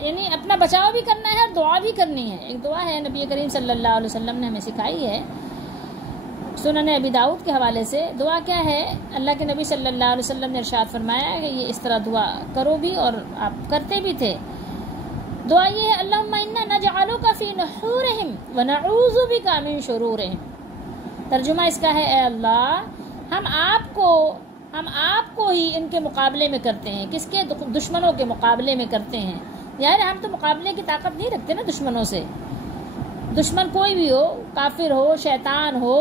یعنی اپنا بچاؤ بھی کرنا ہے اور دعا بھی کرنی ہے. ایک دعا ہے نبی کریم صلی اللہ علیہ وسلم نے ہمیں سکھائی ہے سنن ابی داؤد کے حوالے سے. دعا کیا ہے؟ اللہ کے نبی صلی اللہ علیہ وسلم نے ارشاد فرمایا کہ یہ اس طرح دعا کرو بھی اور آپ کرتے بھی تھے. دعا یہ ہے اللہم انا نجعلک فی نحورہم ونعوذ بک من شرورہم. ترجمہ اس کا ہے اے اللہ ہم آپ کو ہی ان کے مقابلے میں کرتے ہیں. کس کے؟ دشمنوں کے مقابلے میں کرتے ہیں. یعنی ہم تو مقابلے کی طاقت نہیں رکھتے نا دشمنوں سے. دشمن کوئی بھی ہو، کافر ہو، شیطان ہو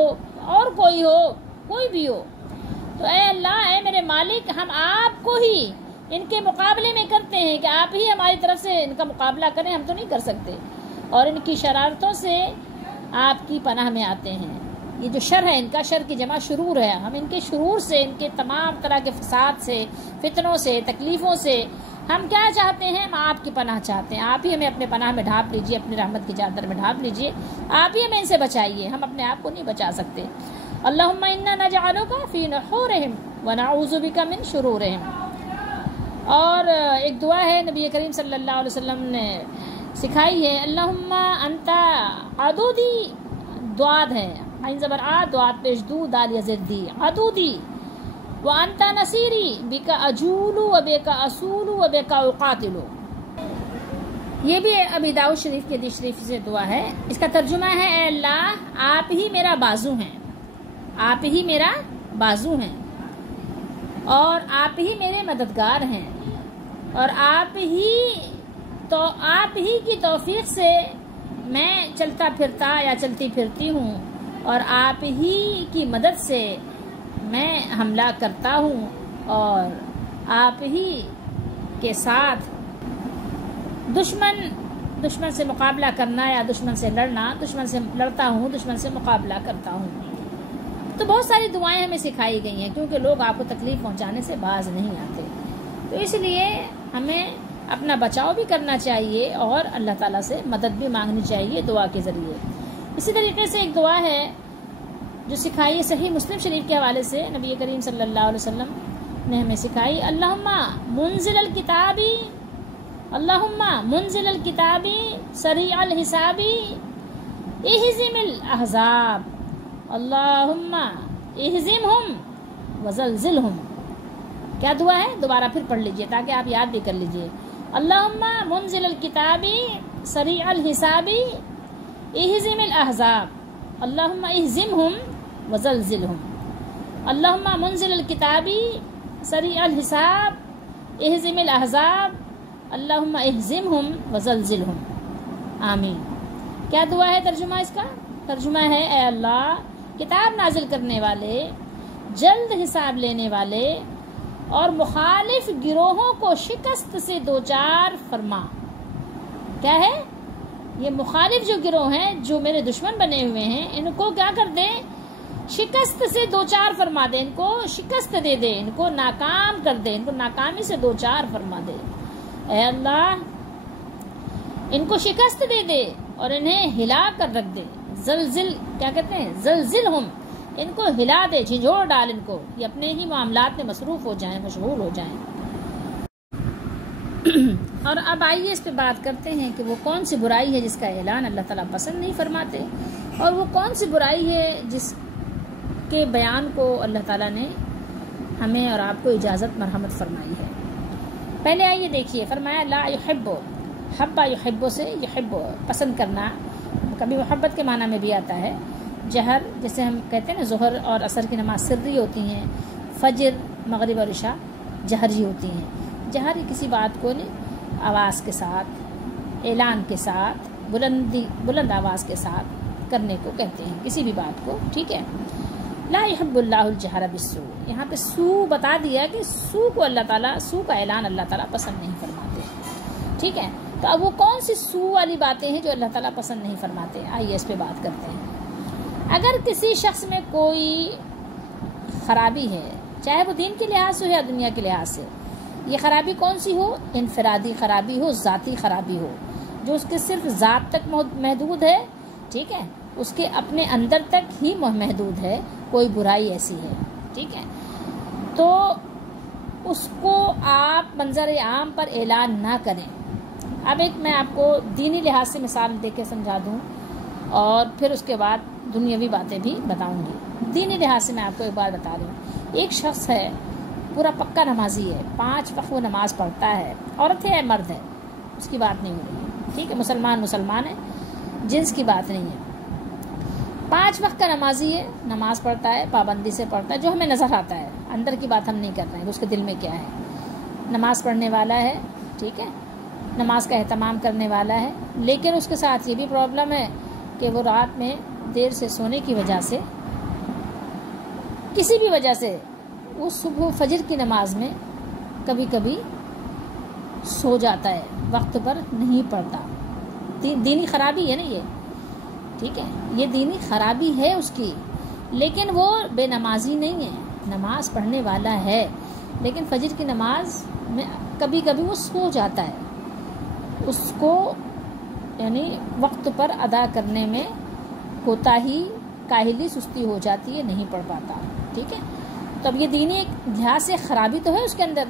اور کوئی بھی ہو، تو اے اللہ اے میرے مالک ہم آپ کو ہی ان کے مقابلے میں کرتے ہیں کہ آپ ہی ہماری طرف سے ان کا مقابلہ کریں، ہم تو نہیں کر سکتے. اور ان کی شرارتوں سے آپ کی پناہ میں آتے ہیں. یہ جو شر ہے ان کا، شر کی جمع شرور ہے، ہم ان کے شرور سے، ان کے تمام طرح کے فساد سے، فتنوں سے، تکلیفوں سے ہم کیا چاہتے ہیں؟ ہم آپ کی پناہ چاہتے ہیں. آپ ہی ہمیں اپنے پناہ میں ڈھانپ لیجئے، اپنی رحمت کی چادر میں ڈھانپ لیجئے. آپ ہی ہمیں ان سے بچائیے، ہم اپنے آپ کو نہیں بچا سکتے. اللہم انا نجعلک فی نحورہم ونعوذ بک من شرورہم. اور ایک دعا ہے نبی کریم صلی اللہ علیہ وسلم نے سکھائی ہے اللہم انت عدودی. دعاد ہے عین زبر آ، دعاد پیش دو، دال یزدی، عدودی وانت نصیری بک اجول وبک اصول وبک اقاتل. یہ بھی ابی داؤد شریف کی حدیث شریف سے دعا ہے. اس کا ترجمہ ہے اے اللہ آپ ہی میرا بازو ہیں، آپ ہی میرا بازو ہیں اور آپ ہی میرے مددگار ہیں اور آپ ہی کی توفیق سے میں چلتا پھرتا یا چلتی پھرتی ہوں اور آپ ہی کی مدد سے میں حملہ کرتا ہوں اور آپ ہی کے ساتھ دشمن سے مقابلہ کرنا یا دشمن سے لڑنا، دشمن سے لڑتا ہوں، دشمن سے مقابلہ کرتا ہوں. تو بہت ساری دعائیں ہمیں سکھائی گئی ہیں کیونکہ لوگ آپ کو تکلیف پہنچانے سے باز نہیں آتے. تو اس لیے ہمیں اپنا بچاؤ بھی کرنا چاہیے اور اللہ تعالیٰ سے مدد بھی مانگنی چاہیے دعا کے ذریعے. اسی طریقے سے ایک دعا ہے جو سکھائی صحیح مسلم شریف کے حوالے سے نبی کریم صلی اللہ علیہ وسلم نے ہمیں سکھائی اللہم منزل الکتابی سریع الحسابی اہزم الاحزاب اللہم اہزمہم وزلزلہم. کیا دعا ہے؟ دوبارہ پھر پڑھ لیجئے تاکہ آپ یاد بھی کر لیجئے. اللہم منزل الکتابی سریع الحسابی اہزم الاحزاب اللہم اہزمہم وزلزلہم. اللہم منزل الکتابی سریع الحساب اہزم الاحزاب اللہم اہزمہم وزلزلہم. آمین. کیا دعا ہے؟ ترجمہ اس کا ترجمہ ہے اے اللہ کتاب نازل کرنے والے، جلد حساب لینے والے اور مخالف گروہوں کو شکست سے دوچار فرما. کیا ہے؟ یہ مخالف جو گروہ ہیں جو میرے دشمن بنے ہوئے ہیں ان کو کیا کر دے؟ شکست سے دوچار فرما دے، ان کو شکست دے دے، ان کو ناکام کر دے، ان کو ناکامی سے دوچار فرما دے. اے اللہ ان کو شکست دے دے اور انہیں ہلا کر رکھ دے. زلزل کیا کہتے ہیں؟ زلزلہم، ان کو ہلا دے، جھنجھوڑ ڈال ان کو، یہ اپنے ہی معاملات میں مصروف ہو جائیں، مشغول ہو جائیں. اور اب آئیے اس پہ بات کرتے ہیں کہ وہ کون سی برائی ہے جس کا اعلان اللہ تعالیٰ پسند نہیں فرماتے اور وہ کون سی برائی ہے جس کے بیان کو اللہ تعالیٰ نے ہمیں اور آپ کو اجازت مرحمت فرمائی ہے. پہلے آئیے دیکھیے، فرمایا لا یحب، حبا یحب سے یحب پسند کرنا، کبھی محبت کے معنی میں بھی آتا ہے. جہر جیسے ہم کہتے ہیں نا ظہر اور عصر کی نماز سری ہوتی ہیں، فجر مغرب اور عشاء جہری ہوتی ہیں. جہری کسی بات کو آواز کے ساتھ، اعلان کے ساتھ، بلند آواز کے ساتھ کرنے کو کہتے ہیں کسی بھی بات کو. ٹھیک ہے. لا يحب اللہ الجہر بالسوء، یہاں پہ سو بتا دیا کہ سو کو اللہ تعالیٰ، سو کا اعلان اللہ تعالیٰ پسند نہیں فرماتے. ٹھیک ہے. تو اب وہ کون سی سو والی باتیں ہیں جو اللہ تعالیٰ پسند نہیں فرماتے؟ آئیے اس پہ بات کرتے ہیں. اگر کسی شخص میں کوئی خرابی ہے، چاہے وہ دین کے لحاظ سے ہو یا دنیا کے لحاظ سے، یہ خرابی کون سی ہو؟ انفرادی خرابی ہو، ذاتی خرابی ہو جو اس کے صرف ذات تک محدود ہے. ٹھیک ہے. اس کے اپنے اندر تک ہی محدود ہے، کوئی برائی ایسی ہے. ٹھیک ہے. تو اس کو آپ منظر عام پر اعلان نہ کریں. اب ایک میں آپ کو دینی لحاظ سے مثال دے کے سمجھا دوں اور پھر اس کے بعد دنیاوی باتیں بھی بتاؤں گی۔ دینی لحاظ سے میں آپ کو ایک بات بتا رہی ہوں، ایک شخص ہے پورا پکا نمازی ہے، 5 وقت وہ نماز پڑھتا ہے، عورت ہے یا مرد ہے اس کی بات نہیں ہو رہی ہے، ٹھیک ہے، مسلمان ہے، جنس کی بات نہیں ہے، 5 وقت کا نمازی ہے، نماز پڑھتا ہے، پابندی سے پڑھتا ہے، جو ہمیں نظر آتا ہے، اندر کی بات ہم نہیں کر رہے ہیں کہ اس کے دل میں کیا ہے، نماز پڑھنے والا ہے، ٹھیک ہے، نماز کا اہتمام کرنے والا ہے، لیکن اس کے ساتھ یہ بھی پرابلم ہے کہ وہ رات میں دیر سے سونے کی وجہ سے، کسی بھی وجہ سے وہ صبح فجر کی نماز میں کبھی کبھی سو جاتا ہے، وقت پر نہیں پڑھتا، دینی خرابی ہے نا یہ، ٹھیک ہے، یہ دینی خرابی ہے اس کی، لیکن وہ بے نمازی نہیں ہے، نماز پڑھنے والا ہے، لیکن فجر کی نماز میں کبھی کبھی وہ سو جاتا ہے، اس کو یعنی وقت پر ادا کرنے میں کوتاہی، کاہلی، سستی ہو جاتی ہے، نہیں پڑھ پاتا، ٹھیک ہے، تو اب یہ دینی ایک لحاظ سے خرابی تو ہے، اس کے اندر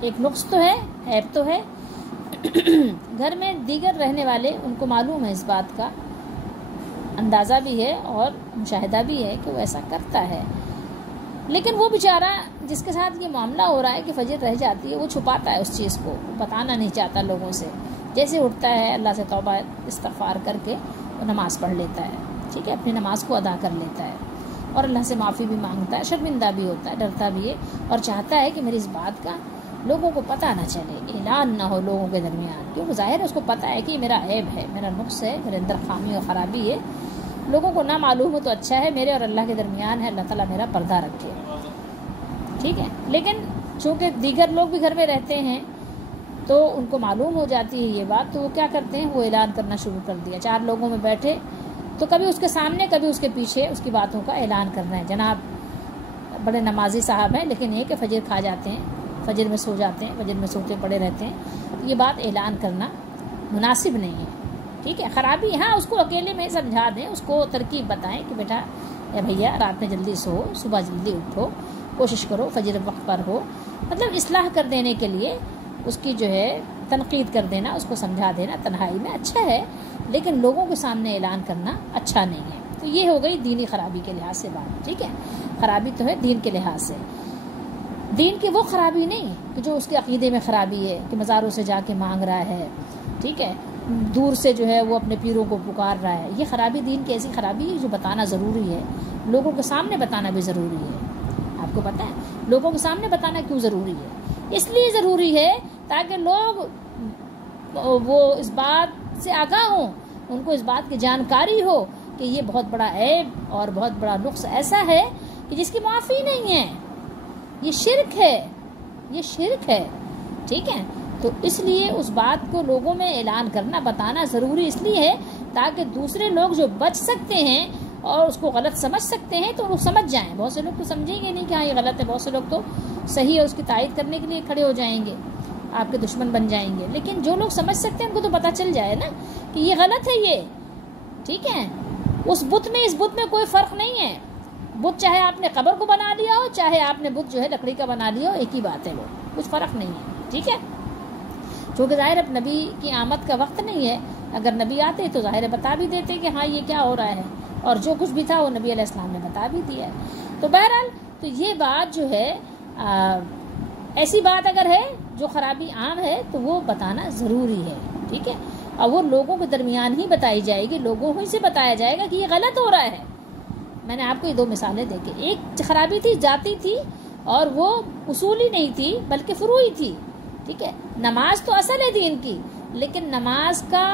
ایک نقص تو ہے، عیب تو ہے۔ گھر میں دیگر رہنے والے ان کو معلوم ہے، اس بات کا اندازہ بھی ہے اور مشاہدہ بھی ہے کہ وہ ایسا کرتا ہے، لیکن وہ بیچارہ جس کے ساتھ یہ معاملہ ہو رہا ہے کہ فجر رہ جاتی ہے، وہ چھپاتا ہے اس چیز کو، بتانا نہیں چاہتا لوگوں سے، جیسے اٹھتا ہے اللہ سے توبہ استغفار کر کے وہ نماز پڑھ لیتا ہے، ٹھیک ہے، اپنی نماز کو ادا کر لیتا ہے اور اللہ سے معافی بھی مانگتا ہے، شرمندہ بھی ہوتا ہے، ڈرتا بھی ہے اور چاہتا ہے کہ میری اس بات کا لوگوں کو پتہ نہ چلے، اعلان نہ ہو لوگوں کے درمیان، کیونکہ ظاہر ہے اس کو پتہ ہے کہ یہ میرا عیب ہے، میرا نقص ہے، میرے اندر خامی اور خرابی ہے، لوگوں کو نہ معلوم ہو تو اچھا ہے، میرے اور اللہ کے درمیان ہے، اللہ تعالیٰ میرا پردہ رکھے، ٹھیک ہے، لیکن چونکہ دیگر لوگ بھی گھر میں رہتے ہیں تو ان کو معلوم ہو جاتی ہے یہ بات، تو وہ کیا کرتے ہیں، وہ اعلان کرنا شروع کر دیا، 4 لوگوں میں بیٹھے تو کبھی اس کے سامنے کبھی اس کے پیچھے اس کی باتوں کا اعلان کرنا ہے، جناب بڑے نمازی صاحب ہیں، لیکن یہ کہ فجر کھا جاتے ہیں، فجر میں سو جاتے ہیں، فجر میں سوتے پڑے رہتے ہیں، یہ بات اعلان کرنا مناسب نہیں ہے، ٹھیک ہے، خرابی، ہاں اس کو اکیلے میں سمجھا دیں، اس کو ترکیب بتائیں کہ بیٹا یا بھیا رات میں جلدی سو، صبح جلدی اٹھو، کوشش کرو فجر وقت پر ہو، مطلب اصلاح کر دینے کے لیے اس کی جو ہے تنقید کر دینا، اس کو سمجھا دینا تنہائی میں اچھا ہے، لیکن لوگوں کے سامنے اعلان کرنا اچھا نہیں ہے، تو یہ ہو گئی دینی خرابی کے لحاظ سے بات، ٹھیک ہے، خرابی تو ہے دین کے لحاظ سے، دین کی وہ خرابی نہیں کہ جو اس کے عقیدے میں خرابی ہے کہ مزاروں سے جا کے مانگ رہا ہے، ٹھیک ہے، دور سے جو ہے وہ اپنے پیروں کو پکار رہا ہے، یہ خرابی دین کی ایسی خرابی ہے جو بتانا ضروری ہے، لوگوں کے سامنے بتانا بھی ضروری ہے، آپ کو پتہ ہے لوگوں کے سامنے بتانا کیوں ضروری ہے، اس لیے ضروری ہے تاکہ لوگ وہ اس بات سے آگاہ ہوں، ان کو اس بات کی جانکاری ہو کہ یہ بہت بڑا عیب اور بہت بڑا نقص ایسا ہے کہ جس کی معافی نہیں ہے، یہ شرک ہے، یہ شرک ہے، ٹھیک ہے، تو اس لیے اس بات کو لوگوں میں اعلان کرنا، بتانا ضروری اس لیے ہے تاکہ دوسرے لوگ جو بچ سکتے ہیں اور اس کو غلط سمجھ سکتے ہیں تو وہ سمجھ جائیں، بہت سے لوگ تو سمجھیں گے نہیں کہ ہاں یہ غلط ہے، بہت سے لوگ تو صحیح ہے اس کی تائید کرنے کے لیے کھڑے ہو جائیں گے، آپ کے دشمن بن جائیں گے، لیکن جو لوگ سمجھ سکتے ہیں ان کو تو پتہ چل جائے نا کہ یہ غلط ہے، یہ ٹھیک ہے، اس بت میں کوئی فرق نہیں ہے، بت چاہے آپ نے قبر کو بنا لیا ہو، چاہے آپ نے بت جو ہے لکڑی کا بنا لیا ہو، ایک ہی بات ہے، وہ کچھ فرق نہیں ہے، ٹھیک ہے، چونکہ ظاہر اب نبی کی آمد کا وقت نہیں ہے، اگر نبی آتے تو ظاہر بتا بھی دیتے کہ ہاں یہ کیا ہو رہا ہے، اور جو کچھ بھی تھا وہ نبی علیہ السلام نے بتا بھی دیا ہے، تو بہرحال تو یہ بات جو ہے ایسی بات اگر ہے جو خرابی عام ہے تو وہ بتانا ضروری ہے، ٹھیک ہے، اور وہ لوگوں کے درمیان ہی بتائی جائے گی، لوگوں ہی سے بتایا جائے گا کہ یہ غلط ہو رہا ہے۔ میں نے آپ کو یہ 2 مثالیں دے کے، ایک خرابی تھی ذاتی تھی اور وہ اصولی نہیں تھی بلکہ فروعی تھی، ٹھیک ہے، نماز تو اصل ہے دین کی، لیکن نماز کا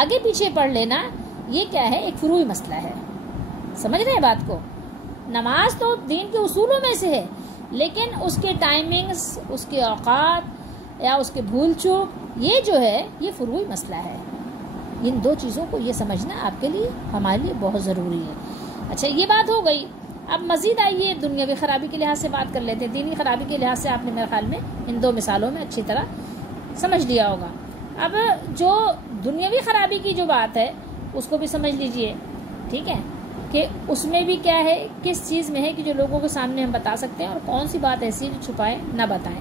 آگے پیچھے پڑھ لینا یہ کیا ہے، ایک فروعی مسئلہ ہے، سمجھ رہے ہیں بات کو، نماز تو دین کے اصولوں میں سے ہے، لیکن اس کے ٹائمنگز، اس کے اوقات یا اس کے بھول چوک، یہ جو ہے یہ فروعی مسئلہ ہے، ان 2 چیزوں کو یہ سمجھنا آپ کے لیے ہمارے لیے بہت ضروری ہے۔ اچھا یہ بات ہو گئی، اب مزید آئیے دنیاوی خرابی کے لحاظ سے بات کر لیتے ہیں، دینی خرابی کے لحاظ سے آپ نے میرے خیال میں ان 2 مثالوں میں اچھی طرح سمجھ لیا ہوگا، اب جو دنیاوی خرابی کی جو بات ہے اس کو بھی سمجھ لیجئے، ٹھیک ہے، کہ اس میں بھی کیا ہے، کس چیز میں ہے کہ جو لوگوں کے سامنے ہم بتا سکتے ہیں اور کون سی بات ایسی چھپائے نہ بتائیں۔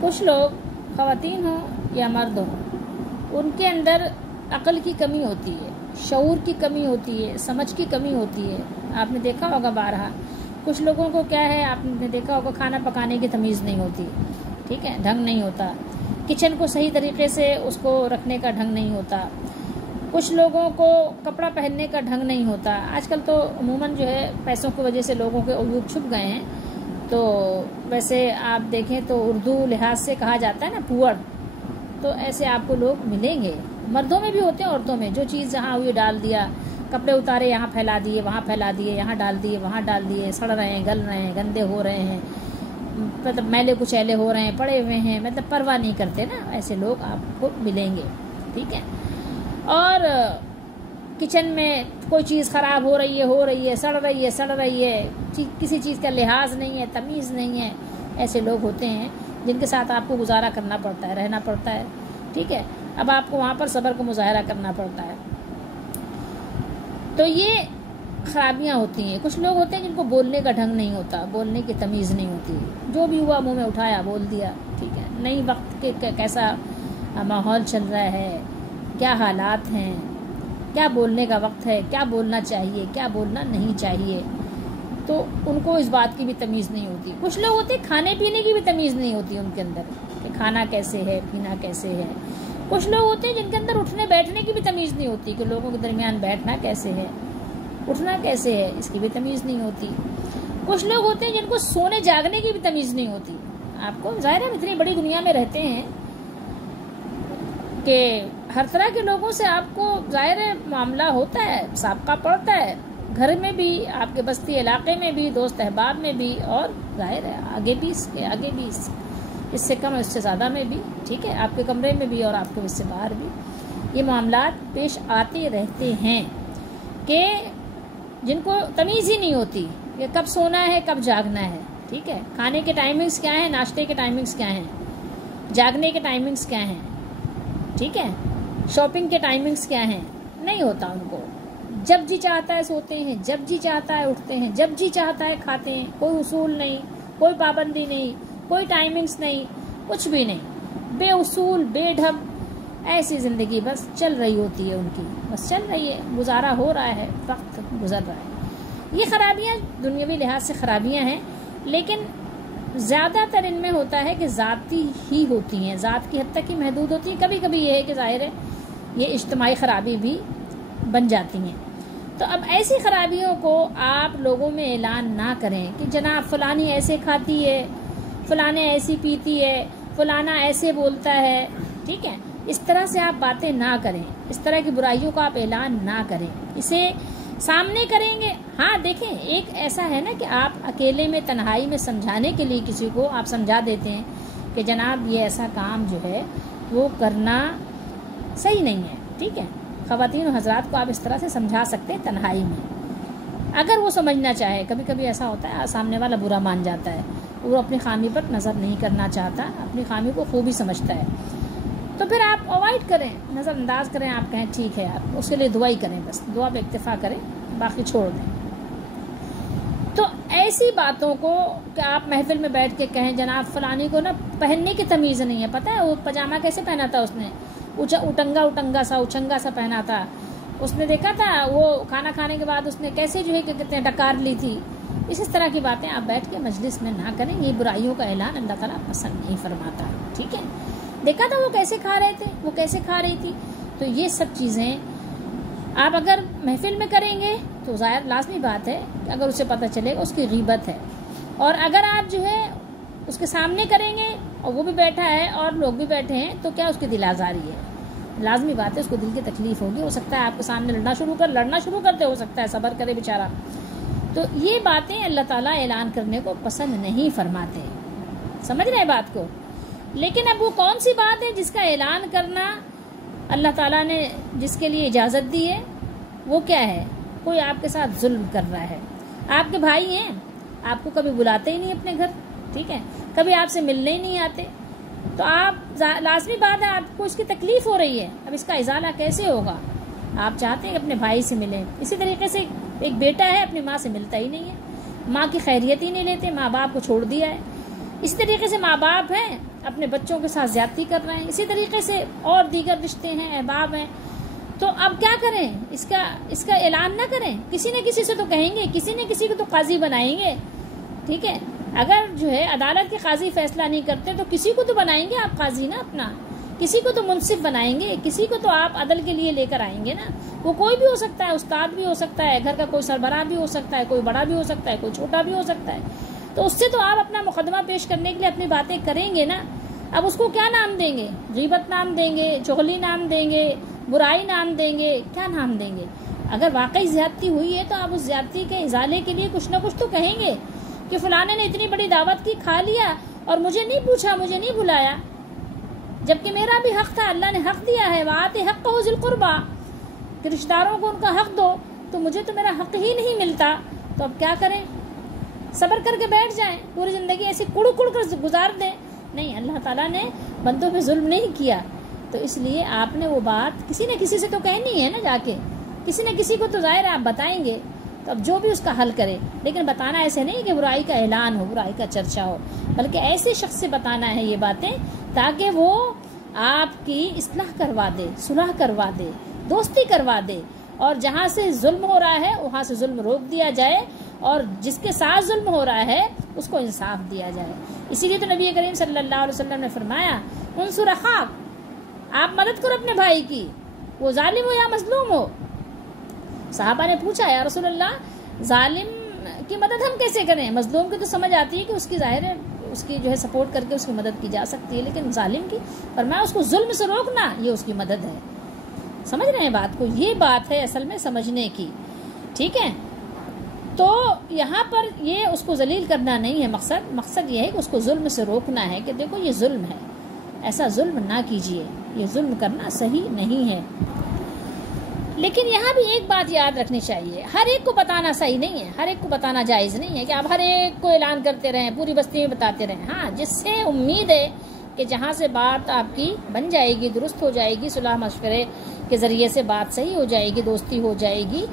کچھ لوگ خواتین ہوں یا مرد ہوں، ان کے اندر عقل کی کمی ہوتی ہے، شعور کی کمی ہوتی ہے، سمجھ کی کمی ہوتی ہے۔ آپ نے دیکھا ہوگا بارہا کچھ لوگوں کو کیا ہے، آپ نے دیکھا ہوگا کھانا پکانے کی تمیز نہیں ہوتی، ٹھیک ہے، ڈھنگ نہیں ہوتا، کچن کو صحیح طریقے سے اس کو رکھنے کا ڈھنگ نہیں ہوتا، کچھ لوگوں کو کپڑا پہننے کا ڈھنگ نہیں ہوتا۔ آج کل تو عموماً جو ہے پیسوں کی وجہ سے لوگوں کے عیوب چھپ گئے ہیں، تو ویسے آپ دیکھیں تو اردو لحاظ سے کہا جاتا ہے نا پوڑ، تو ایسے آپ کو لوگ ملیں گے، مردوں میں بھی ہوتے ہیں، عورتوں میں، جو چیز جہاں ہوئی ڈال دیا، کپڑے اتارے یہاں پھیلا دیے، وہاں پھیلا دیے، یہاں ڈال دیے، وہاں ڈال دیے، سڑ رہے ہیں، گل رہے ہیں، گندے ہو رہے ہیں، مطلب میلے کچیلے ہو رہے ہیں، پڑے ہوئے ہیں، مطلب پرواہ نہیں کرتے نا، ایسے لوگ آپ کو ملیں گے، ٹھیک ہے۔ اور کچن میں کوئی چیز خراب ہو رہی ہے، سڑ رہی ہے، کسی چیز کا لحاظ نہیں ہے، تمیز نہیں ہے، ایسے لوگ ہوتے ہیں جن کے ساتھ آپ کو گزارا کرنا پڑتا ہے، رہنا پڑتا ہے، ٹھیک ہے۔ اب آپ کو وہاں پر صبر کا مظاہرہ کرنا پڑتا ہے، تو یہ خرابیاں ہوتی ہیں۔ کچھ لوگ ہوتے ہیں جن کو بولنے کا ڈھنگ نہیں ہوتا، بولنے کی تمیز نہیں ہوتی، جو بھی ہوا منہ میں اٹھایا بول دیا، ٹھیک ہے۔ نہیں وقت کے کیسا ماحول چل رہا ہے، کیا حالات ہیں، کیا بولنے کا وقت ہے، کیا بولنا چاہیے، کیا بولنا نہیں چاہیے، تو ان کو اس بات کی بھی تمیز نہیں ہوتی۔ کچھ لوگ ہوتے ہیں کھانے پینے کی بھی تمیز نہیں ہوتی ان کے اندر، کہ کھانا کیسے ہے، پینا کیسے ہے۔ کچھ لوگ ہوتے ہیں جن کے اندر اٹھنے بیٹھنے کی بھی تمیز نہیں ہوتی، کہ لوگوں کے درمیان بیٹھنا کیسے ہے، اٹھنا کیسے ہے، اس کی بھی تمیز نہیں ہوتی۔ کچھ لوگ ہوتے ہیں جن کو سونے جاگنے کی بھی تمیز نہیں ہوتی۔ آپ کو ظاہر ہے اتنی بڑی دنیا میں رہتے ہیں کہ ہر طرح کے لوگوں سے آپ کو ظاہر ہے معاملہ ہوتا ہے، سابقہ پڑتا ہے، گھر میں بھی، آپ کے بستی علاقے میں بھی، دوست احباب میں بھی، اور ظاہر ہے آگے بھی، اس سے کم اس سے زیادہ میں بھی، ٹھیک ہے، آپ کے کمرے میں بھی اور آپ کے اس سے باہر بھی یہ معاملات پیش آتے رہتے ہیں، کہ جن کو تمیز ہی نہیں ہوتی کہ کب سونا ہے کب جاگنا ہے، ٹھیک ہے، کھانے کے ٹائمنگز کیا ہیں، ناشتے کے ٹائمنگز کیا ہیں، جاگنے کے ٹائمنگز کیا ہیں، ٹھیک ہے، شاپنگ کے ٹائمنگز کیا ہیں، نہیں ہوتا ان کو۔ جب جی چاہتا ہے سوتے ہیں، جب جی چاہتا ہے اٹھتے ہیں، جب جی چاہتا ہے کھاتے ہیں، کوئی اصول نہیں، کوئی پابندی نہیں، کوئی ٹائمنگز نہیں، کچھ بھی نہیں، بے اصول، بے ڈھب، ایسی زندگی بس چل رہی ہوتی ہے ان کی، بس چل رہی ہے، گزارا ہو رہا ہے، وقت گزر رہا ہے۔ یہ خرابیاں دنیاوی لحاظ سے خرابیاں ہیں، لیکن زیادہ تر ان میں ہوتا ہے کہ ذاتی ہی ہوتی ہیں، ذات کی حد تک ہی محدود ہوتی ہیں۔ کبھی کبھی یہ ہے کہ ظاہر ہے یہ اجتماعی خرابی بھی بن جاتی ہیں۔ تو اب ایسی خرابیوں کو آپ لوگوں میں اعلان نہ کریں کہ جناب فلانی ایسے کھاتی ہے، فلانے ایسی پیتی ہے، فلانا ایسے بولتا ہے، ٹھیک ہے، اس طرح سے آپ باتیں نہ کریں، اس طرح کی برائیوں کا آپ اعلان نہ کریں، اسے سامنے کریں گے۔ ہاں دیکھیں، ایک ایسا ہے نا کہ آپ اکیلے میں تنہائی میں سمجھانے کے لیے کسی کو آپ سمجھا دیتے ہیں کہ جناب یہ ایسا کام جو ہے وہ کرنا صحیح نہیں ہے، ٹھیک ہے، خواتین و حضرات کو آپ اس طرح سے سمجھا سکتے ہیں تنہائی میں، اگر وہ سمجھنا چاہے۔ کبھی کبھی ایسا ہوتا ہے سامنے والا برا مان جاتا ہے، وہ اپنی خامی پر نظر نہیں کرنا چاہتا، اپنی خامی کو خوبی سمجھتا ہے، تو پھر آپ اوائڈ کریں، نظر انداز کریں، آپ کہیں ٹھیک ہے یار، اس کے لیے دعا ہی کریں، بس دعا پہ اکتفا کریں، باقی چھوڑ دیں۔ تو ایسی باتوں کو کہ آپ محفل میں بیٹھ کے کہیں جناب فلانی کو نا پہننے کی تمیز نہیں ہے، پتہ ہے وہ پاجامہ کیسے پہنا تھا اس نے، اچنگا سا پہنا تھا، اس نے دیکھا تھا وہ کھانا کھانے کے بعد اس نے کیسے جو ہے کہ کہتے ہیں ڈکار لی تھی۔ اس طرح کی باتیں آپ بیٹھ کے مجلس میں نہ کریں، یہ برائیوں کا اعلان اللہ تعالیٰ پسند نہیں فرماتا، ٹھیک ہے۔ دیکھا تھا وہ کیسے کھا رہے تھے، وہ کیسے کھا رہی تھی، تو یہ سب چیزیں آپ اگر محفل میں کریں گے تو ظاہر لازمی بات ہے کہ اگر اسے پتہ چلے گا اس کی غیبت ہے، اور اگر آپ جو ہے اس کے سامنے کریں گے اور وہ بھی بیٹھا ہے اور لوگ بھی بیٹھے ہیں تو کیا اس کی دل آزاری ہے، لازمی بات ہے اس کو دل کی تکلیف ہوگی، ہو سکتا ہے آپ کے سامنے لڑنا شروع کرتے، ہو سکتا ہے صبر کرے بیچارہ۔ تو یہ باتیں اللہ تعالیٰ اعلان کرنے کو پسند نہیں فرماتے، سمجھ رہے ہیں بات کو۔ لیکن اب وہ کون سی بات ہے جس کا اعلان کرنا اللہ تعالیٰ نے جس کے لیے اجازت دی ہے، وہ کیا ہے؟ کوئی آپ کے ساتھ ظلم کر رہا ہے، آپ کے بھائی ہیں، آپ کو کبھی بلاتے ہی نہیں اپنے گھر، ٹھیک ہے، کبھی آپ سے ملنے ہی نہیں آتے، تو آپ لازمی بات ہے آپ کو اس کی تکلیف ہو رہی ہے، اب اس کا ازالہ کیسے ہوگا؟ آپ چاہتے ہیں کہ اپنے بھائی سے ملیں، اسی طریقے سے ایک بیٹا ہے اپنی ماں سے ملتا ہی نہیں ہے، ماں کی خیریت ہی نہیں لیتے، ماں باپ کو چھوڑ دیا ہے، اسی طریقے سے ماں باپ ہیں اپنے بچوں کے ساتھ زیادتی کر رہے ہیں، اسی طریقے سے اور دیگر رشتے ہیں، احباب ہیں. تو اب کیا کریں؟ اس کا اعلان نہ کریں؟ کسی نہ کسی سے تو کہیں گے، کسی نہ کسی کو تو قاضی بنائیں گے. ٹھیک ہے، اگر جو ہے عدالت کے قاضی فیصلہ نہیں کرتے تو کسی کو تو بنائیں گے آپ قاضی نا، اپنا کسی کو تو منصف بنائیں گے، کسی کو تو آپ عدل کے لیے لے کر آئیں گے نا. وہ کوئی بھی ہو سکتا ہے، استاد بھی ہو سکتا ہے، گھر کا کوئی سربراہ بھی ہو سکتا ہے، کوئی بڑا بھی ہو سکتا ہے، کوئی چھوٹا بھی ہو سکتا ہے. تو اس سے تو آپ اپنا مقدمہ پیش کرنے کے لیے اپنی باتیں کریں گے نا. اب اس کو کیا نام دیں گے؟ غیبت نام دیں گے، چغلی نام دیں گے، برائی نام دیں گے، کیا نام دیں گے؟ اگر واقعی زیادتی ہوئی ہے تو آپ اس زیادتی کے ازالے کے لیے کچھ نہ کچھ تو کہیں گے کہ فلانے نے اتنی بڑی دعوت کی، کھا لیا اور مجھے نہیں پوچھا، مجھے نہیں بلایا، جبکہ میرا بھی حق تھا. اللہ نے حق دیا ہے، وآتِ حقہ ذی القربیٰ، کہ رشتہ داروں کو ان کا حق دو، تو مجھے تو میرا حق ہی نہیں ملتا. تو اب کیا کریں؟ صبر کر کے بیٹھ جائیں، پوری زندگی ایسی کڑ کڑ کر گزار دیں؟ نہیں، اللہ تعالیٰ نے بندوں پہ ظلم نہیں کیا. تو اس لیے آپ نے وہ بات کسی نہ کسی سے تو کہنی ہے نا، جا کے کسی نہ کسی کو تو ظاہر ہے آپ بتائیں گے. تو اب جو بھی اس کا حل کرے، لیکن بتانا ایسے نہیں کہ برائی کا اعلان ہو، برائی کا چرچا ہو، بلکہ ایسے شخص سے بتانا ہے یہ باتیں تاکہ وہ آپ کی اصلاح کروا دے، صلح کروا دے، دوستی کروا دے، اور جہاں سے ظلم ہو رہا ہے وہاں سے ظلم روک دیا جائے، اور جس کے ساتھ ظلم ہو رہا ہے اس کو انصاف دیا جائے. اسی لیے تو نبی کریم صلی اللہ علیہ وسلم نے فرمایا انصر اخاک، آپ مدد کرو اپنے بھائی کی، وہ ظالم ہو یا مظلوم ہو. صحابہ نے پوچھا یا رسول اللہ ظالم کی مدد ہم کیسے کریں؟ مظلوم کی تو سمجھ آتی ہے کہ اس کی ظاہر ہے اس کی جو ہے سپورٹ کر کے اس کی مدد کی جا سکتی ہے، لیکن ظالم کی فرمایا اس کو ظلم سے روکنا، یہ اس کی مدد ہے. سمجھ رہے ہیں بات کو؟ یہ بات ہے اصل میں سمجھنے کی. ٹھیک ہے، تو یہاں پر یہ اس کو ذلیل کرنا نہیں ہے، مقصد یہ ہے کہ اس کو ظلم سے روکنا ہے کہ دیکھو یہ ظلم ہے، ایسا ظلم نہ کیجیے، یہ ظلم کرنا صحیح نہیں ہے. لیکن یہاں بھی ایک بات یاد رکھنی چاہیے، ہر ایک کو بتانا صحیح نہیں ہے، ہر ایک کو بتانا جائز نہیں ہے کہ آپ ہر ایک کو اعلان کرتے رہیں، پوری بستی میں بتاتے رہیں. ہاں، جس سے امید ہے کہ جہاں سے بات آپ کی بن جائے گی، درست ہو جائے گی، صلح مشورے کے ذریعے سے بات صحیح ہو جائے گی، دوستی ہو جائے گی،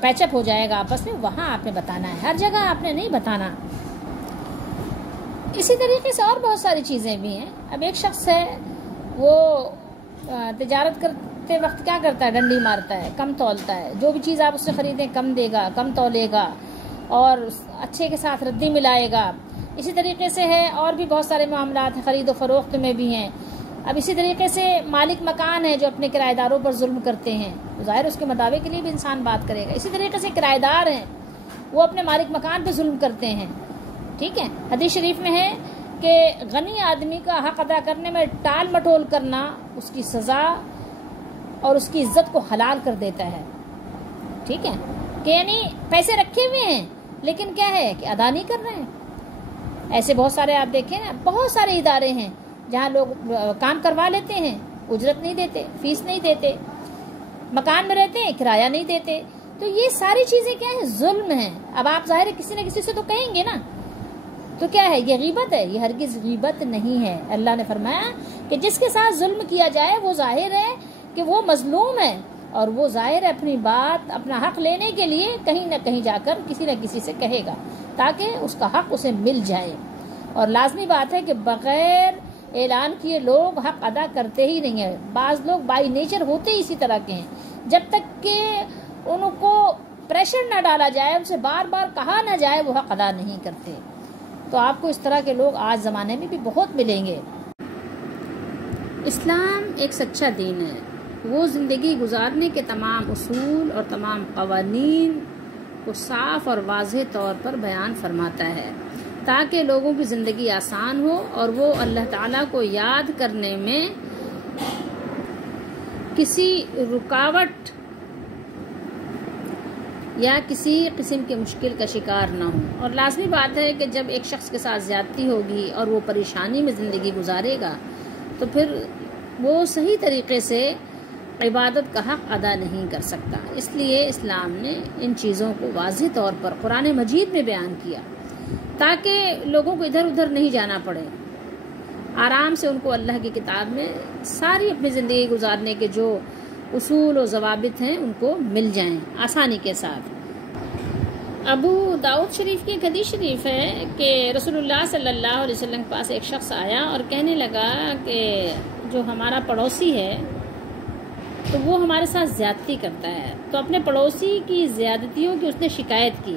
پیچ اپ ہو جائے گا آپس میں، وہاں آپ نے بتانا ہے، ہر جگہ آپ نے نہیں بتانا. اسی طریقے سے اور بہت ساری چیزیں بھی ہیں. اب ایک شخص ہے وہ تجارت کرتے وقت کیا کرتا ہے؟ ڈنڈی مارتا ہے، کم تولتا ہے، جو بھی چیز آپ اس سے خریدیں کم دے گا، کم تولے گا، اور اچھے کے ساتھ ردی ملائے گا. اسی طریقے سے ہے اور بھی بہت سارے معاملات ہیں، خرید و فروخت میں بھی ہیں. اب اسی طریقے سے مالک مکان ہے جو اپنے کرایہ داروں پر ظلم کرتے ہیں، ظاہر اس کے مداوے کے لیے بھی انسان بات کرے گا. اسی طریقے سے کرایہ دار ہیں، وہ اپنے مالک مکان پہ ظلم کرتے ہیں. ٹھیک ہے، حدیث شریف میں ہے کہ غنی آدمی کا حق ادا کرنے میں ٹال مٹول کرنا اس کی سزا اور اس کی عزت کو حلال کر دیتا ہے. ٹھیک ہے، کہ یعنی پیسے رکھے ہوئے ہیں لیکن کیا ہے کہ ادا نہیں کر رہے ہیں. ایسے بہت سارے آپ دیکھیں نا، بہت سارے ادارے ہیں جہاں لوگ کام کروا لیتے ہیں، اجرت نہیں دیتے، فیس نہیں دیتے، مکان میں رہتے ہیں، کرایہ نہیں دیتے. تو یہ ساری چیزیں کیا ہیں؟ ظلم ہیں. اب آپ ظاہر کسی نہ کسی سے تو کہیں گے نا، تو کیا ہے؟ یہ غیبت ہے؟ یہ ہرگز غیبت نہیں ہے. اللہ نے فرمایا کہ جس کے ساتھ ظلم کیا جائے وہ ظاہر ہے کہ وہ مظلوم ہے، اور وہ ظاہر ہے اپنی بات، اپنا حق لینے کے لیے کہیں نہ کہیں جا کر کسی نہ کسی سے کہے گا تاکہ اس کا حق اسے مل جائے. اور لازمی بات ہے کہ بغیر اعلان کیے لوگ حق ادا کرتے ہی نہیں ہیں. بعض لوگ بائی نیچر ہوتے ہی اسی طرح کے ہیں، جب تک کہ ان کو پریشر نہ ڈالا جائے، ان سے بار بار کہا نہ جائے، وہ حق ادا نہیں کرتے. تو آپ کو اس طرح کے لوگ آج زمانے میں بھی بہت ملیں گے. اسلام ایک سچا دین ہے، وہ زندگی گزارنے کے تمام اصول اور تمام قوانین کو صاف اور واضح طور پر بیان فرماتا ہے تاکہ لوگوں کی زندگی آسان ہو اور وہ اللہ تعالیٰ کو یاد کرنے میں کسی رکاوٹ یا کسی قسم کے مشکل کا شکار نہ ہوں. اور لازمی بات ہے کہ جب ایک شخص کے ساتھ زیادتی ہوگی اور وہ پریشانی میں زندگی گزارے گا تو پھر وہ صحیح طریقے سے عبادت کا حق ادا نہیں کر سکتا. اس لیے اسلام نے ان چیزوں کو واضح طور پر قرآن مجید میں بیان کیا تاکہ لوگوں کو ادھر ادھر نہیں جانا پڑے، آرام سے ان کو اللہ کی کتاب میں ساری اپنی زندگی گزارنے کے جو اصول و ضوابط ہیں ان کو مل جائیں آسانی کے ساتھ. ابو داؤد شریف کی ایک حدیث شریف ہے کہ رسول اللہ صلی اللہ علیہ وسلم کے پاس ایک شخص آیا اور کہنے لگا کہ جو ہمارا پڑوسی ہے تو وہ ہمارے ساتھ زیادتی کرتا ہے، تو اپنے پڑوسی کی زیادتیوں کی اس نے شکایت کی۔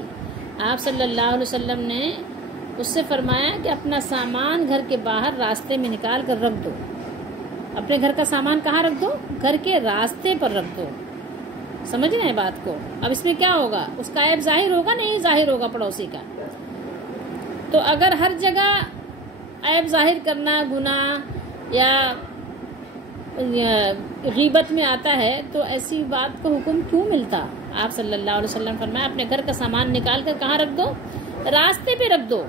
آپ صلی اللہ علیہ وسلم نے اس سے فرمایا کہ اپنا سامان گھر کے باہر راستے میں نکال کر رکھ دو۔ اپنے گھر کا سامان کہاں رکھ دو؟ گھر کے راستے پر رکھ دو۔ سمجھ رہے ہیں بات کو؟ اب اس میں کیا ہوگا؟ اس کا عیب ظاہر ہوگا نہیں ظاہر ہوگا پڑوسی کا؟ تو اگر ہر جگہ عیب ظاہر کرنا گناہ یا غیبت میں آتا ہے تو ایسی بات کا حکم کیوں ملتا؟ آپ صلی اللہ علیہ وسلم فرمایا اپنے گھر کا سامان نکال کر کہاں رکھ دو؟ راستے پہ رکھ دو،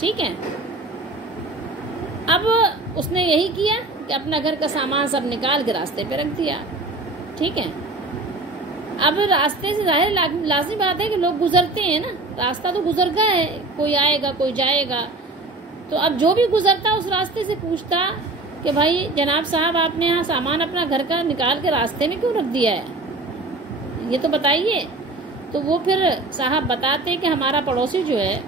ٹھیک ہے؟ اب اس نے یہی کیا کہ اپنا گھر کا سامان سب نکال کے راستے پہ رکھ دیا، ٹھیک ہے؟ اب راستے سے ظاہر لازمی بات ہے کہ لوگ گزرتے ہیں نا، راستہ تو گزر گیا ہے، کوئی آئے گا کوئی جائے گا، تو اب جو بھی گزرتا اس راستے سے پوچھتا کہ بھائی جناب صاحب آپ نے یہاں سامان اپنا گھر کا نکال کے راستے میں کیوں رکھ دیا ہے، یہ تو بتائیے۔ تو وہ پھر صاحب بتاتے کہ ہمارا پڑوسی جو ہے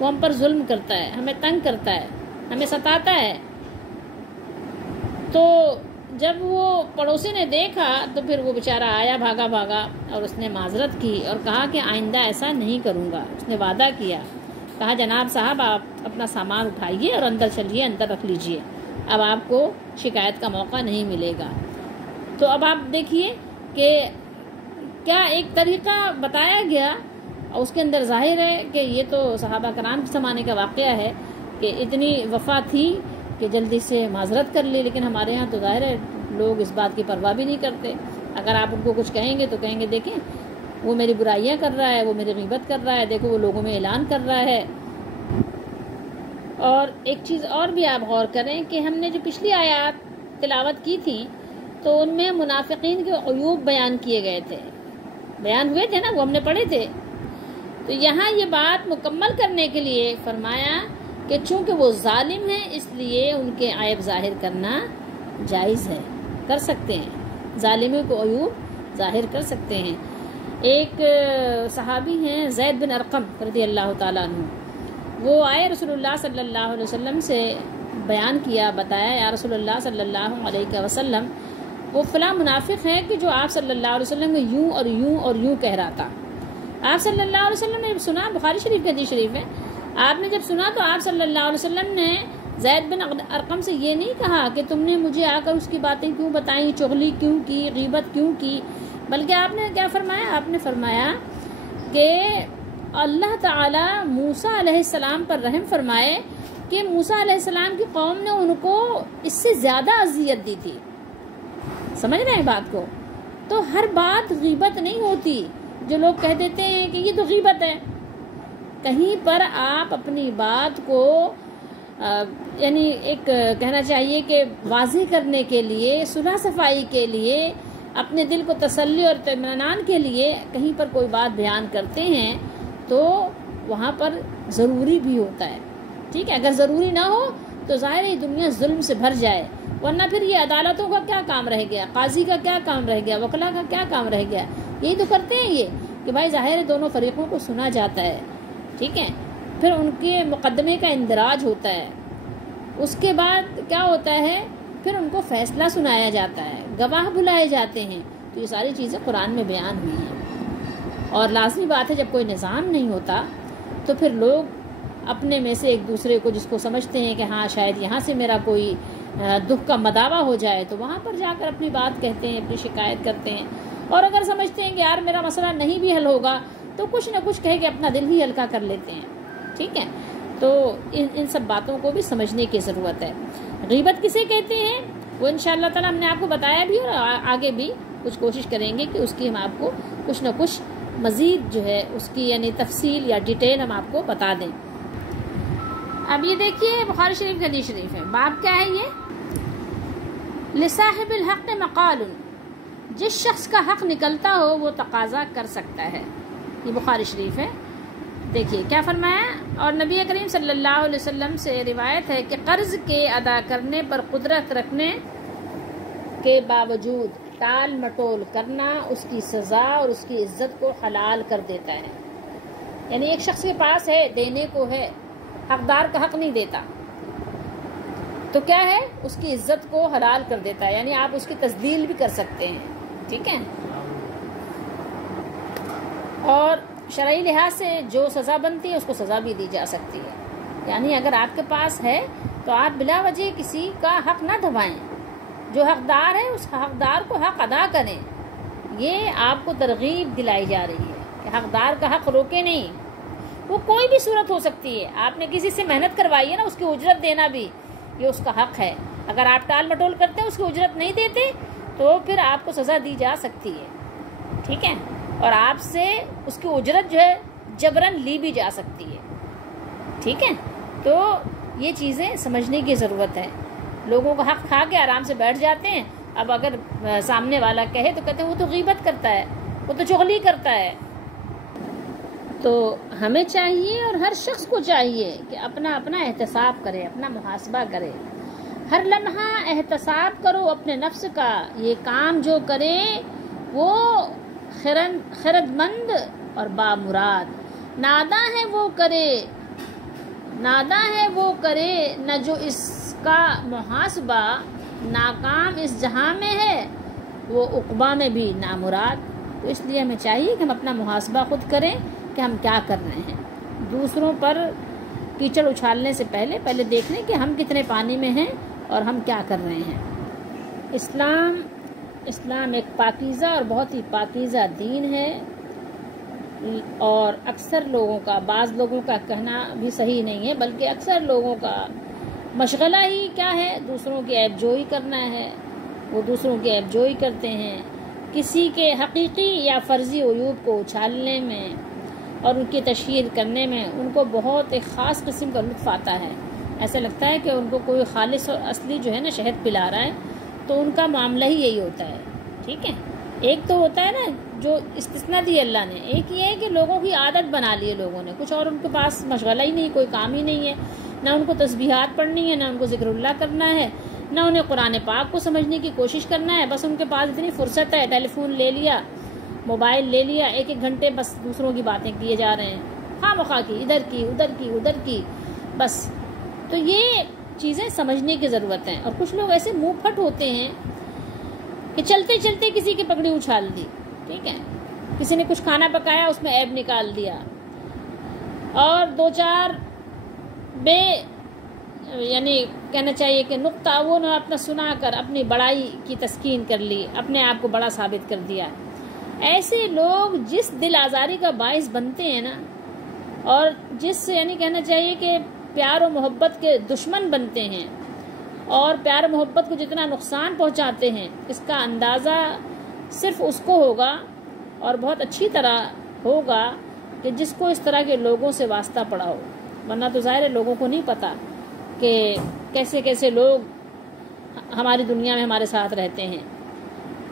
وہ ہم پر ظلم کرتا ہے، ہمیں تنگ کرتا ہے، ہمیں ستاتا ہے۔ تو جب وہ پڑوسی نے دیکھا تو پھر وہ بیچارہ آیا بھاگا بھاگا اور اس نے معذرت کی اور کہا کہ آئندہ ایسا نہیں کروں گا۔ اس نے وعدہ کیا، کہا جناب صاحب آپ اپنا سامان اٹھائیے اور اندر چلیے، اندر رکھ لیجئے، اب آپ کو شکایت کا موقع نہیں ملے گا۔ تو اب آپ دیکھیے کہ کیا ایک طریقہ بتایا گیا اور اس کے اندر ظاہر ہے کہ یہ تو صحابہ کرام کے زمانے کا واقعہ ہے کہ اتنی وفا تھی کہ جلدی سے معذرت کر لی، لیکن ہمارے ہاں تو ظاہر ہے لوگ اس بات کی پرواہ بھی نہیں کرتے۔ اگر آپ ان کو کچھ کہیں گے تو کہیں گے دیکھیں وہ میری برائیاں کر رہا ہے، وہ میری غیبت کر رہا ہے، دیکھو وہ لوگوں میں اعلان کر رہا ہے۔ اور ایک چیز اور بھی آپ غور کریں کہ ہم نے جو پچھلی آیات تلاوت کی تھی تو ان میں منافقین کے عیوب بیان کیے گئے تھے، بیان ہوئے تھے نا، وہ ہم نے پڑھے تھے۔ تو یہاں یہ بات مکمل کرنے کے لیے فرمایا کہ چونکہ وہ ظالم ہیں اس لیے ان کے عیب ظاہر کرنا جائز ہے، کر سکتے ہیں، ظالموں کو عیوب ظاہر کر سکتے ہیں۔ ایک صحابی ہیں زید بن ارقم رضی اللہ تعالیٰ عنہ، وہ آئے رسول اللہ صلی اللہ علیہ وسلم سے بیان کیا، بتایا یا رسول اللہ صلی اللہ علیہ وسلم وہ فلاں منافق ہے کہ جو آپ صلی اللہ علیہ وسلم میں یوں اور یوں اور یوں کہہ رہا تھا۔ آپ صلی اللہ علیہ وسلم نے جب سنا، بخاری شریف کی حدیث شریف ہے، آپ نے جب سنا تو آپ صلی اللہ علیہ وسلم نے زید بن ارقم سے یہ نہیں کہا کہ تم نے مجھے آ کر اس کی باتیں کیوں بتائیں، چغلی کیوں کی، غیبت کیوں کی، بلکہ آپ نے کیا فرمایا؟ آپ نے فرمایا کہ اللہ تعالی موسیٰ علیہ السلام پر رحم فرمائے کہ موسیٰ علیہ السلام کی قوم نے ان کو اس سے زیادہ اذیت دی تھی۔ سمجھ رہے ہیں بات کو؟ تو ہر بات غیبت نہیں ہوتی، جو لوگ کہہ دیتے ہیں کہ یہ تو غیبت ہے، کہیں پر آپ اپنی بات کو یعنی ایک کہنا چاہیے کہ واضح کرنے کے لیے، صلح صفائی کے لیے، اپنے دل کو تسلی اور اطمینان کے لیے کہیں پر کوئی بات بیان کرتے ہیں تو وہاں پر ضروری بھی ہوتا ہے، ٹھیک ہے؟ اگر ضروری نہ ہو تو ظاہر ہے دنیا ظلم سے بھر جائے، ورنہ پھر یہ عدالتوں کا کیا کام رہ گیا، قاضی کا کیا کام رہ گیا، وکلا کا کیا کام رہ گیا؟ یہی تو کرتے ہیں یہ کہ بھائی ظاہر ہے دونوں فریقوں کو سنا جاتا ہے، ٹھیک ہے؟ پھر ان کے مقدمے کا اندراج ہوتا ہے، اس کے بعد کیا ہوتا ہے؟ پھر ان کو فیصلہ سنایا جاتا ہے، گواہ بلائے جاتے ہیں۔ تو یہ ساری چیزیں قرآن میں بیان ہوئی ہیں، اور لازمی بات ہے جب کوئی نظام نہیں ہوتا تو پھر لوگ اپنے میں سے ایک دوسرے کو جس کو سمجھتے ہیں کہ ہاں شاید یہاں سے میرا کوئی دکھ کا مداوع ہو جائے تو وہاں پر جا کر اپنی بات کہتے ہیں، اپنی شکایت کرتے ہیں، اور اگر سمجھتے ہیں کہ یار میرا مسئلہ نہیں بھی حل ہوگا تو کچھ نہ کچھ کہہ کے اپنا دل ہی ہلکا کر لیتے ہیں، ٹھیک ہے؟ تو ان سب باتوں کو بھی سمجھنے کی ضرورت ہے۔ غیبت کسے کہتے ہیں وہ انشاءاللہ تعالی ہم نے آپ کو بتایا بھی، اور آگے بھی کچھ کوشش کریں گے کہ اس کی ہم آپ کو کچھ نہ کچھ مزید جو ہے اس کی یعنی تفصیل یا ڈیٹیل ہم آپ کو بتا دیں۔ اب یہ دیکھیے بخاری شریف کی حدیث شریف ہے، باب کیا ہے یہ؟ لصاحب الحق مقال، جس شخص کا حق نکلتا ہو وہ تقاضا کر سکتا ہے، یہ بخاری شریف ہے۔ دیکھیے کیا فرمایا، اور نبی کریم صلی اللہ علیہ وسلم سے روایت ہے کہ قرض کے ادا کرنے پر قدرت رکھنے کے باوجود ٹال مٹول کرنا اس کی سزا اور اس کی عزت کو حلال کر دیتا ہے۔ یعنی ایک شخص کے پاس ہے، دینے کو ہے، حقدار کا حق نہیں دیتا، تو کیا ہے، اس کی عزت کو حلال کر دیتا ہے، یعنی آپ اس کی تذلیل بھی کر سکتے ہیں، ٹھیک ہے۔ اور شرعی لحاظ سے جو سزا بنتی ہے اس کو سزا بھی دی جا سکتی ہے، یعنی اگر آپ کے پاس ہے تو آپ بلا وجہ کسی کا حق نہ دبائیں، جو حقدار ہے اس حقدار کو حق ادا کریں، یہ آپ کو ترغیب دلائی جا رہی ہے کہ حقدار کا حق روکے نہیں، وہ کوئی بھی صورت ہو سکتی ہے، آپ نے کسی سے محنت کروائی ہے نا، اس کی اجرت دینا بھی یہ اس کا حق ہے، اگر آپ ٹال مٹول کرتے ہیں، اس کی اجرت نہیں دیتے، تو پھر آپ کو سزا دی جا سکتی ہے، ٹھیک ہے، اور آپ سے اس کی اجرت جو ہے جبراً لی بھی جا سکتی ہے، ٹھیک ہے۔ تو یہ چیزیں سمجھنے کی ضرورت ہے، لوگوں کا حق کھا کے آرام سے بیٹھ جاتے ہیں، اب اگر سامنے والا کہے تو کہتے ہیں وہ تو غیبت کرتا ہے، وہ تو چغلی کرتا ہے۔ تو ہمیں چاہیے اور ہر شخص کو چاہیے کہ اپنا احتساب کرے، اپنا محاسبہ کرے، ہر لمحہ احتساب کرو اپنے نفس کا، یہ کام جو کرے وہ خرد مند اور بامراد، ناداں ہے وہ کرے نہ جو اس کا محاسبہ ناکام اس جہاں میں ہے وہ عقبہ میں بھی نامراد۔ تو اس لیے ہمیں چاہیے کہ ہم اپنا محاسبہ خود کریں کہ ہم کیا کر رہے ہیں، دوسروں پر کیچڑ اچھالنے سے پہلے دیکھ لیں کہ ہم کتنے پانی میں ہیں اور ہم کیا کر رہے ہیں۔ اسلام ایک پاکیزہ اور بہت ہی پاکیزہ دین ہے، اور اکثر لوگوں کا، بعض لوگوں کا کہنا بھی صحیح نہیں ہے، بلکہ اکثر لوگوں کا مشغلہ ہی کیا ہے، دوسروں کی عیب جوئی کرنا ہے، وہ دوسروں کی عیب جوئی کرتے ہیں، کسی کے حقیقی یا فرضی عیوب کو اچھالنے میں اور ان کی تشہیر کرنے میں ان کو بہت ایک خاص قسم کا لطف آتا ہے، ایسا لگتا ہے کہ ان کو کوئی خالص اور اصلی جو ہے نا شہد پلا رہا ہے، تو ان کا معاملہ ہی یہی ہوتا ہے، ٹھیک ہے۔ ایک تو ہوتا ہے نا جو استثناء دی اللہ نے، ایک یہ ہے کہ لوگوں کی عادت بنا لی ہے لوگوں نے، کچھ اور ان کے پاس مشغلہ ہی نہیں، کوئی کام ہی نہیں ہے، نہ ان کو تسبیحات پڑھنی ہے، نہ ان کو ذکر اللہ کرنا ہے، نہ انہیں قرآن پاک کو سمجھنے کی کوشش کرنا ہے، بس ان کے پاس اتنی فرصت ہے، ٹیلی فون لے لیا، موبائل لے لیا، ایک گھنٹے بس دوسروں کی باتیں کیے جا رہے ہیں، خواہ مخواہ کی، ادھر کی، بس۔ تو یہ چیزیں سمجھنے کی ضرورت ہے، اور کچھ لوگ ایسے منہ پھٹ ہوتے ہیں کہ چلتے چلتے کسی کی پگڑی اچھال دی، ٹھیک ہے، کسی نے کچھ کھانا پکایا اس میں عیب نکال دیا، اور دو چار یعنی کہنا چاہیے کہ نقطہ وہ نے اپنا سنا کر اپنی بڑائی کی تسکین کر لی، اپنے آپ کو بڑا ثابت کر دیا۔ ایسے لوگ جس دل آزاری کا باعث بنتے ہیں نا، اور جس یعنی کہنا چاہیے کہ پیار و محبت کے دشمن بنتے ہیں، اور پیار و محبت کو جتنا نقصان پہنچاتے ہیں، اس کا اندازہ صرف اس کو ہوگا اور بہت اچھی طرح ہوگا کہ جس کو اس طرح کے لوگوں سے واسطہ پڑا ہو، ورنہ تو ظاہر ہے لوگوں کو نہیں پتہ کہ کیسے کیسے لوگ ہماری دنیا میں ہمارے ساتھ رہتے ہیں۔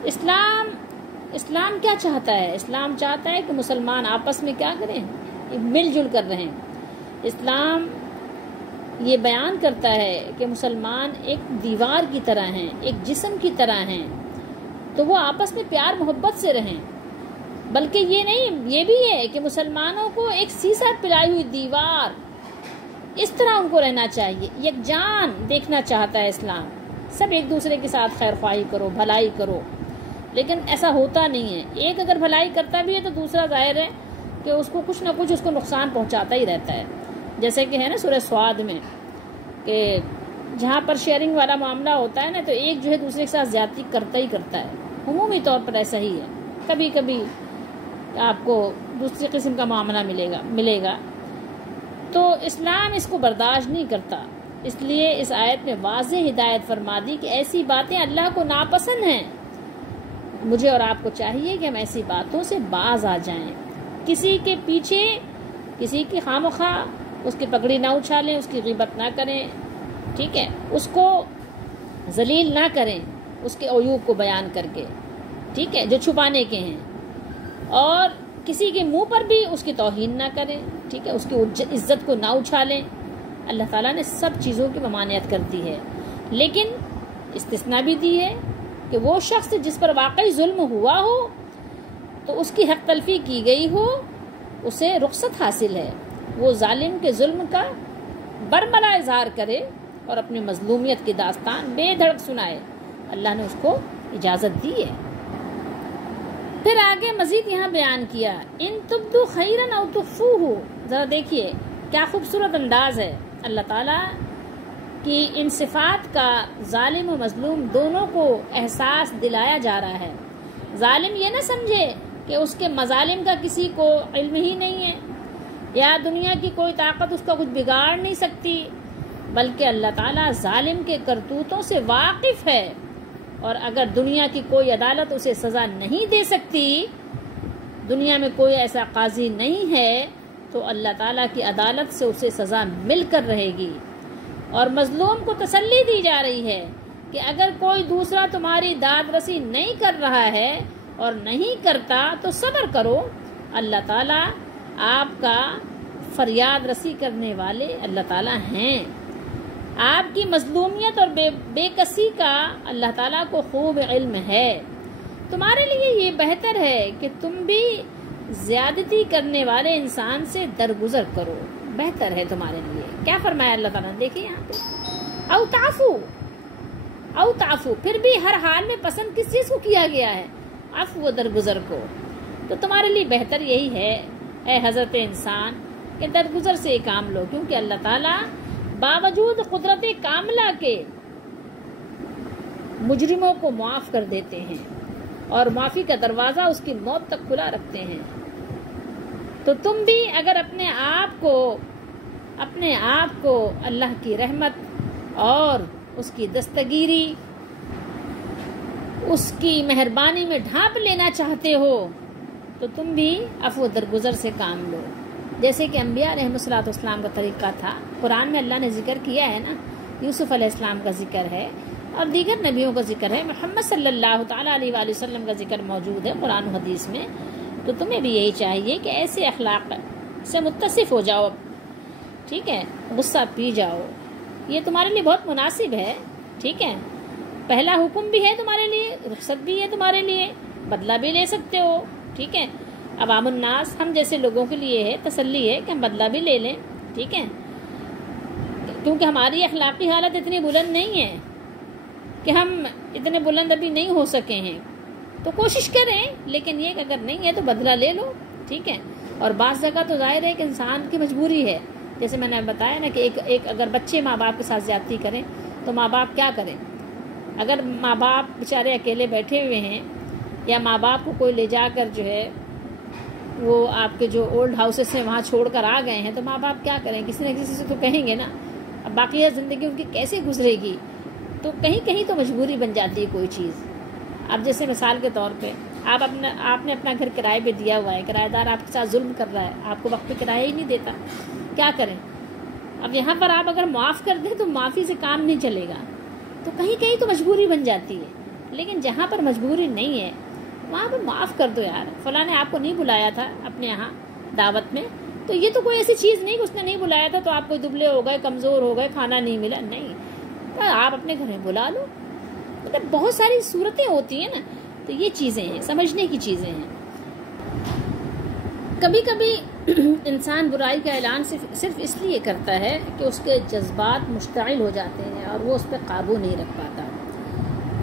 اسلام کیا چاہتا ہے؟ اسلام چاہتا ہے کہ مسلمان آپس میں کیا کریں، مل جل کر رہیں۔ اسلام یہ بیان کرتا ہے کہ مسلمان ایک دیوار کی طرح ہیں، ایک جسم کی طرح ہیں، تو وہ آپس میں پیار محبت سے رہیں، بلکہ یہ نہیں، یہ بھی ہے کہ مسلمانوں کو ایک سیسا پلائی ہوئی دیوار، اس طرح ان کو رہنا چاہیے، یکجان دیکھنا چاہتا ہے اسلام، سب ایک دوسرے کے ساتھ خیر خواہی کرو، بھلائی کرو، لیکن ایسا ہوتا نہیں ہے۔ ایک اگر بھلائی کرتا بھی ہے تو دوسرا ظاہر ہے کہ اس کو کچھ نہ کچھ اس کو نقصان پہنچاتا ہی رہتا ہے، جیسے کہ ہے نا سورہ سعد میں کہ جہاں پر شیئرنگ والا معاملہ ہوتا ہے نا، تو ایک جو ہے دوسرے کے ساتھ زیادتی کرتا ہی کرتا ہے، عمومی طور پر ایسا ہی ہے، کبھی کبھی آپ کو دوسری قسم کا معاملہ ملے گا، تو اسلام اس کو برداشت نہیں کرتا، اس لیے اس آیت میں واضح ہدایت فرما دی کہ ایسی باتیں اللہ کو ناپسند ہیں۔ مجھے اور آپ کو چاہیے کہ ہم ایسی باتوں سے باز آ جائیں، کسی کے پیچھے کسی کی خواہ اس کی پگڑی نہ اچھالیں، اس کی غیبت نہ کریں، ٹھیک ہے، اس کو ذلیل نہ کریں اس کے عیوب کو بیان کر کے، ٹھیک ہے، جو چھپانے کے ہیں، اور کسی کے منہ پر بھی اس کی توہین نہ کریں، ٹھیک ہے، اس کی عزت کو نہ اچھالیں۔ اللہ تعالیٰ نے سب چیزوں کی ممانعت کر دی ہے، لیکن استثناء بھی دی ہے کہ وہ شخص جس پر واقعی ظلم ہوا ہو تو اس کی حق تلفی کی گئی ہو اسے رخصت حاصل ہے، وہ ظالم کے ظلم کا برملا اظہار کرے اور اپنی مظلومیت کی داستان بے دھڑک سنائے۔ اللہ نے اس کو اجازت دی ہے۔ پھر آگے مزید یہاں بیان کیا، ان تبدو خیرن او تخفوہ، ذرا دیکھیے کیا خوبصورت انداز ہے۔ اللہ تعالیٰ کی ان صفات کا ظالم و مظلوم دونوں کو احساس دلایا جا رہا ہے۔ ظالم یہ نہ سمجھے کہ اس کے مظالم کا کسی کو علم ہی نہیں ہے، یا دنیا کی کوئی طاقت اس کا کچھ بگاڑ نہیں سکتی، بلکہ اللہ تعالیٰ ظالم کے کرتوتوں سے واقف ہے، اور اگر دنیا کی کوئی عدالت اسے سزا نہیں دے سکتی، دنیا میں کوئی ایسا قاضی نہیں ہے، تو اللہ تعالیٰ کی عدالت سے اسے سزا مل کر رہے گی۔ اور مظلوم کو تسلی دی جا رہی ہے کہ اگر کوئی دوسرا تمہاری داد رسی نہیں کر رہا ہے اور نہیں کرتا تو صبر کرو، اللہ تعالیٰ آپ کا فریاد رسی کرنے والے اللہ تعالیٰ ہیں۔ آپ کی مظلومیت اور بے کسی کا اللہ تعالیٰ کو خوب علم ہے۔ تمہارے لیے یہ بہتر ہے کہ تم بھی زیادتی کرنے والے انسان سے درگزر کرو، بہتر ہے تمہارے لیے۔ کیا فرمایا اللہ تعالیٰ نے؟ دیکھیے یہاں پہ او تعفو، پھر بھی ہر حال میں پسند کس چیز کو کیا گیا ہے؟ عفو و درگزر کو۔ تو تمہارے لیے بہتر یہی ہے اے حضرت انسان کہ درگزر سے کام لو، کیونکہ اللہ تعالیٰ باوجود قدرت کاملہ کے مجرموں کو معاف کر دیتے ہیں اور معافی کا دروازہ اس کی موت تک کھلا رکھتے ہیں۔ تو تم بھی اگر اپنے آپ کو اللہ کی رحمت اور اس کی دستگیری، اس کی مہربانی میں ڈھانپ لینا چاہتے ہو تو تم بھی عفو درگزر سے کام لو، جیسے کہ انبیاء علیہ السلام کا طریقہ تھا۔ قرآن میں اللہ نے ذکر کیا ہے نا، یوسف علیہ السلام کا ذکر ہے اور دیگر نبیوں کا ذکر ہے، محمد صلی اللہ تعالیٰ علیہ وآلہ وسلم کا ذکر موجود ہے قرآن و حدیث میں۔ تو تمہیں بھی یہی چاہیے کہ ایسے اخلاق سے متصف ہو جاؤ، ٹھیک ہے، غصہ پی جاؤ، یہ تمہارے لیے بہت مناسب ہے، ٹھیک ہے۔ پہلا حکم بھی ہے تمہارے لیے، رخصت بھی ہے تمہارے لیے، بدلہ بھی لے سکتے ہو، ٹھیک ہے۔ عوام الناس ہم جیسے لوگوں کے لیے ہے، تسلی ہے کہ ہم بدلہ بھی لے لیں، ٹھیک ہے، کیونکہ ہماری اخلاقی حالت اتنی بلند نہیں ہے کہ ہم اتنے بلند ابھی نہیں ہو سکے ہیں، تو کوشش کریں، لیکن یہ کہ اگر نہیں ہے تو بدلہ لے لو، ٹھیک ہے۔ اور بعض جگہ تو ظاہر ہے کہ انسان کی مجبوری ہے، جیسے میں نے بتایا نا کہ ایک اگر بچے ماں باپ کے ساتھ زیادتی کریں تو ماں باپ کیا کریں؟ اگر ماں باپ بیچارے اکیلے بیٹھے ہوئے ہیں یا ماں باپ کو کوئی لے جا کر جو ہے وہ آپ کے جو اولڈ ہاؤسز ہیں وہاں چھوڑ کر آ گئے ہیں، تو ماں باپ کیا کریں؟ کسی نہ کسی سے تو کہیں گے نا۔ اب باقی زندگی ان کی کیسے گزرے گی؟ تو کہیں تو مجبوری بن جاتی ہے کوئی چیز۔ اب جیسے مثال کے طور پہ آپ نے اپنا گھر کرائے پہ دیا ہوا ہے، کرایہ دار آپ کے ساتھ ظلم کر رہا ہے، آپ کو وقت پہ کرایہ ہی نہیں دیتا، کیا کریں؟ اب یہاں پر آپ اگر معاف کر دیں تو معافی سے کام نہیں چلے گا، تو کہیں تو مجبوری بن جاتی ہے۔ لیکن جہاں پر مجبوری نہیں ہے وہاں پہ معاف کر دو، یار فلاں نے آپ کو نہیں بلایا تھا اپنے یہاں دعوت میں، تو یہ تو کوئی ایسی چیز نہیں کہ اس نے نہیں بلایا تھا تو آپ کوئی دبلے ہو گئے، کمزور ہو گئے، کھانا نہیں ملا، نہیں، تو آپ اپنے گھر میں بلا لو۔ مطلب بہت ساری صورتیں ہوتی ہیں نا، تو یہ چیزیں ہیں، سمجھنے کی چیزیں ہیں۔ کبھی کبھی انسان برائی کا اعلان صرف اس لیے کرتا ہے کہ اس کے جذبات مشتعل ہو جاتے ہیں اور وہ اس پہ قابو نہیں رکھ پاتا،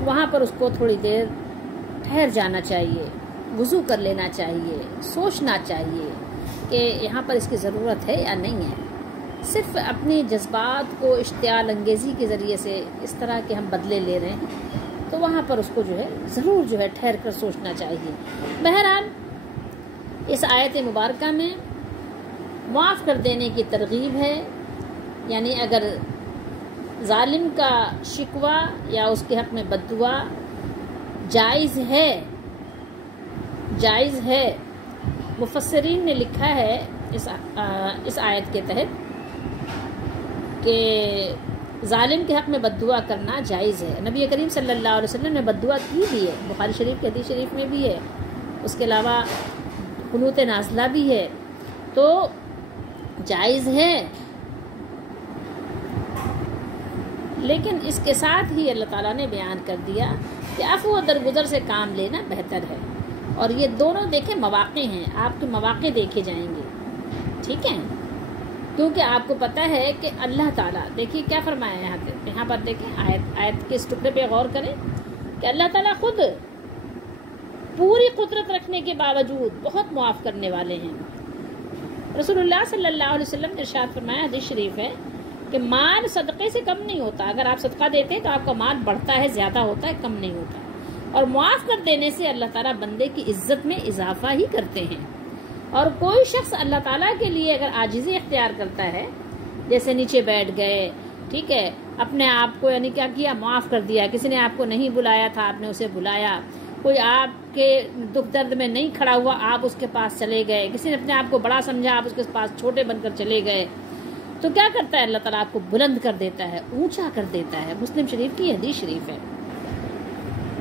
وہاں پر اس کو تھوڑی دیر ٹھہر جانا چاہیے، وضو کر لینا چاہیے، سوچنا چاہیے کہ یہاں پر اس کی ضرورت ہے یا نہیں ہے۔ صرف اپنی جذبات کو اشتعال انگیزی کے ذریعے سے اس طرح کے ہم بدلے لے رہے ہیں، تو وہاں پر اس کو جو ہے ضرور جو ہے ٹھہر کر سوچنا چاہیے۔ بہرحال اس آیت مبارکہ میں معاف کر دینے کی ترغیب ہے، یعنی اگر ظالم کا شکوہ یا اس کے حق میں بد دعا جائز ہے، مفسرین نے لکھا ہے اس آیت کے تحت کہ ظالم کے حق میں بد دعا کرنا جائز ہے۔ نبی کریم صلی اللہ علیہ وسلم نے بد دعا کی بھی ہے، بخاری شریف کے حدیث شریف میں بھی ہے، اس کے علاوہ قنوت نازلہ بھی ہے، تو جائز ہے، لیکن اس کے ساتھ ہی اللہ تعالیٰ نے بیان کر دیا کہ عفو و درگزر سے کام لینا بہتر ہے۔ اور یہ دونوں دیکھیں مواقع ہیں، آپ کے مواقع دیکھے جائیں گے۔ ٹھیک ہے، کیونکہ آپ کو پتہ ہے کہ اللہ تعالیٰ، دیکھیے کیا فرمایا یہاں پر دیکھیں آیت کے اس ٹکڑے پہ غور کریں کہ اللہ تعالیٰ خود پوری قدرت رکھنے کے باوجود بہت معاف کرنے والے ہیں۔ رسول اللہ صلی اللہ علیہ وسلم نے ارشاد فرمایا، حدیث شریف ہے کہ مال صدقے سے کم نہیں ہوتا، اگر آپ صدقہ دیتے ہیں تو آپ کا مال بڑھتا ہے، زیادہ ہوتا ہے، کم نہیں ہوتا، اور معاف کر دینے سے اللہ تعالیٰ بندے کی عزت میں اضافہ ہی کرتے ہیں۔ اور کوئی شخص اللہ تعالیٰ کے لیے اگر عاجزی اختیار کرتا ہے، جیسے نیچے بیٹھ گئے، ٹھیک ہے، اپنے آپ کو یعنی کیا کیا، معاف کر دیا، کسی نے آپ کو نہیں بلایا تھا آپ نے اسے بلایا، کوئی آپ کے دکھ درد میں نہیں کھڑا ہوا آپ اس کے پاس چلے گئے، کسی نے اپنے آپ کو بڑا سمجھا آپ اس کے پاس چھوٹے بن کر چلے گئے، تو کیا کرتا ہے اللہ تعالیٰ آپ کو بلند کر دیتا ہے، اونچا کر دیتا ہے۔ مسلم شریف کی حدیث شریف ہے۔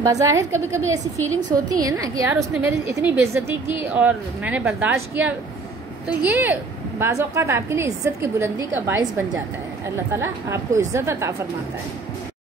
بظاہر کبھی کبھی ایسی فیلنگس ہوتی ہیں نا کہ یار اس نے میری اتنی بے عزتی کی اور میں نے برداشت کیا، تو یہ بعض اوقات آپ کے لیے عزت کی بلندی کا باعث بن جاتا ہے۔ اللہ تعالیٰ آپ کو عزت عطا فرماتا ہے۔